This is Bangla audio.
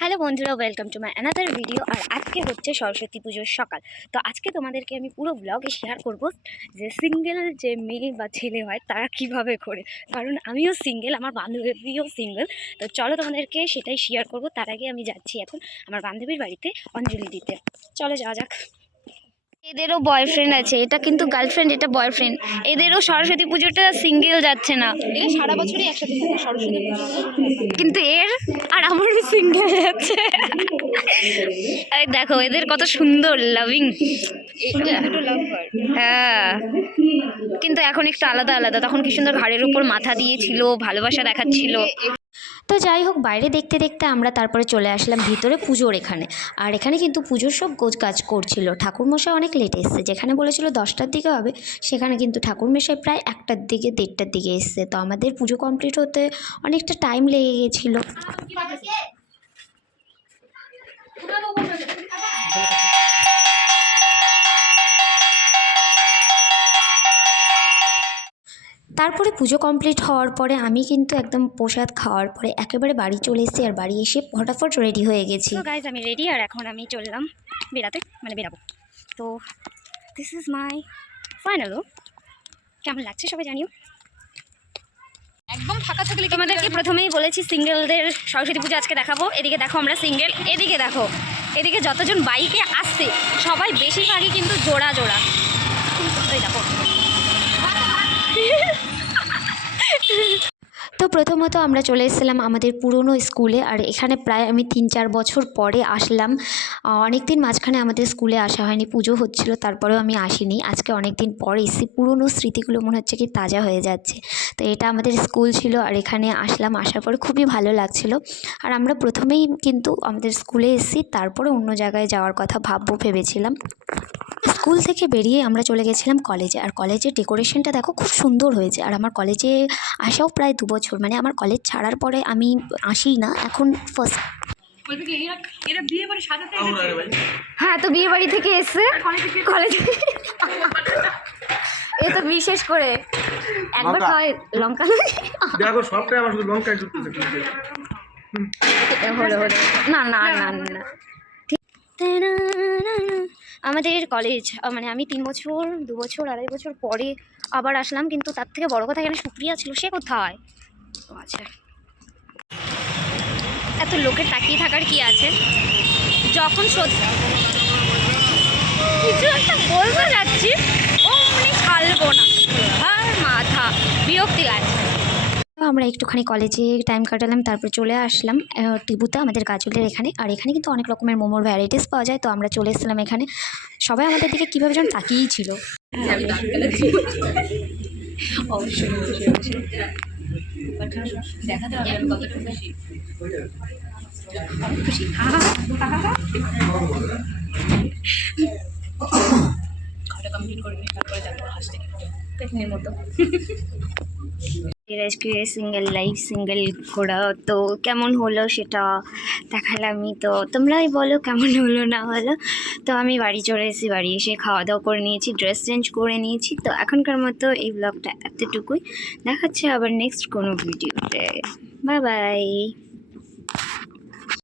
হ্যালো বন্ধুরা, welcome to my another video. আর আজকে হচ্ছে সরস্বতী পুজোর সকাল। তো আজকে তোমাদেরকে আমি পুরো ব্লগে শেয়ার করব যে সিঙ্গেল যে মেয়ে বা ছেলে হয় তারা কিভাবে করে, কারণ আমিও সিঙ্গেল, আমার বান্ধবীও সিঙ্গেল। তো চলো তোমাদেরকে সেটাই শেয়ার করব। তার আগে আমি যাচ্ছি এখন আমার বান্ধবীর বাড়িতে অঞ্জলি দিতে। চলো যাওয়া যাক। এদেরও বয়ফ্রেন্ড আছে, এটা কিন্তু গার্লফ্রেন্ড, এটা বয়ফ্রেন্ড। এদেরও সরস্বতী পুজোটা সিঙ্গেল যাচ্ছে না, এরা সারা বছরই একসাথে থাকে সরস্বতী পুজো, কিন্তু এর আর আমারও সিঙ্গেল যাচ্ছে। এই দেখো এদের কত সুন্দর লাভিং, দুটো লাভ বার্ড। হ্যাঁ কিন্তু এখন একটু আলাদা আলাদা। তখন কি সুন্দর ঘাড়ের উপর মাথা দিয়েছিল, ভালোবাসা দেখাচ্ছিল। তো যাই হোক, বাইরে দেখতে দেখতে আমরা তারপরে চলে আসলাম ভিতরে পুজোর এখানে। আর এখানে কিন্তু পুজোর সব গোছ কাজ করছিল। ঠাকুরমশাই অনেক লেট এসছে, যেখানে বলেছিল 10টার দিকে হবে সেখানে কিন্তু ঠাকুরমশাই প্রায় 1টার দিকে 1:30টার দিকে এসছে। তো আমাদের পুজো কমপ্লিট হতে অনেকটা টাইম লেগে গেছিলো। তারপরে পুজো কমপ্লিট হওয়ার পরে আমি কিন্তু একদম প্রসাদ খাওয়ার পরে একেবারে বাড়ি চলে এসেছি। আর বাড়ি এসে ফটাফট রেডি হয়ে গেছি। তো গাইজ আমি রেডি, আর এখন আমি চললাম বেরাবো। তো this is my final look. কেমন লাগছে সবাই জানিও। একদম ফাঁকা থাকলে তোমাদেরকে প্রথমেই বলেছি সিঙ্গেলদের সরস্বতী পুজো আজকে দেখাবো। এদিকে দেখো আমরা সিঙ্গেল, এদিকে দেখো, এদিকে যতজন বাইকে আসছে সবাই বেশিরভাগই কিন্তু জোড়া জোড়া। ওই দেখো। তো প্রথমত আমরা চলে এসেছিলাম আমাদের পুরনো স্কুলে। আর এখানে প্রায় আমি 3-4 বছর পরে আসলাম। অনেক দিন মাঝখানে আমাদের স্কুলে আসা হয়নি, পুজো হচ্ছিল, তারপরেও আমি আসিনি। আজকে অনেক দিন পরে এসেছি, পুরনো স্মৃতিগুলো মনে হচ্ছে কি তাজা হয়ে যাচ্ছে। তো এটা আমাদের স্কুল ছিল, আর এখানে আসলাম, আসার পরে খুবই ভালো লাগছিল। আর আমরা প্রথমেই কিন্তু আমাদের স্কুলে এসেছি, তারপরে অন্য জায়গায় যাওয়ার কথা ভেবেছিলাম। স্কুল থেকে বেরিয়ে আমরা চলে গেছিলাম কলেজে। আর কলেজের ডেকোরেশনটা দেখো খুব সুন্দর হয়েছে। আর আমার কলেজে আসাও প্রায় 2 বছর, মানে আমার কলেজ ছাড়ার পরে আমি আসি না, এখন ফার্স্ট। হ্যাঁ, তো বিয়ে বাড়ি থেকে এসছে কলেজে। এ তো বিশেষ করে একবার খাওয়াই লঙ্কা দেখো সবটাই আমার শুধু লঙ্কায় ঢুকতেছে। হলো না না না না। আমাদের কলেজ মানে আমি 3 বছর 2 বছর 2.5 বছর পরে আবার আসলাম, কিন্তু তার থেকে বড় কথা এখানে সুপ্রিয়া ছিল। সে কোথায়? আচ্ছা, এত লোকের তাকিয়ে থাকার কি আছে? যখন কিছু একটা বলতে যাচ্ছি অমনি ছাড়বো না, আর মাথা বিরক্তি লাগছে। আমরা একটুখানি কলেজে টাইম কাটালাম, তারপরে চলে আসলাম টিবুতে, আমাদের গাজলের এখানে। আর এখানে কিন্তু অনেক রকমের মোমোর ভ্যারাইটিস পাওয়া যায়। তো আমরা চলে এসেছিলাম এখানে। সবাই আমাদের দিকে কীভাবে যেন তাকিয়েই ছিল। সিঙ্গেল লাইফ সিঙ্গেল ঘোরা তো কেমন হলো সেটা দেখালামই। তো তোমরাই বলো কেমন হলো না হলো। তো আমি বাড়ি চলে এসেছি, বাড়ি এসে খাওয়া দাওয়া করে নিয়েছি, ড্রেস চেঞ্জ করে নিয়েছি। তো এখনকার মতো এই ব্লগটা এতটুকুই। দেখাচ্ছে আবার নেক্সট কোনো ভিডিওতে। Bye bye.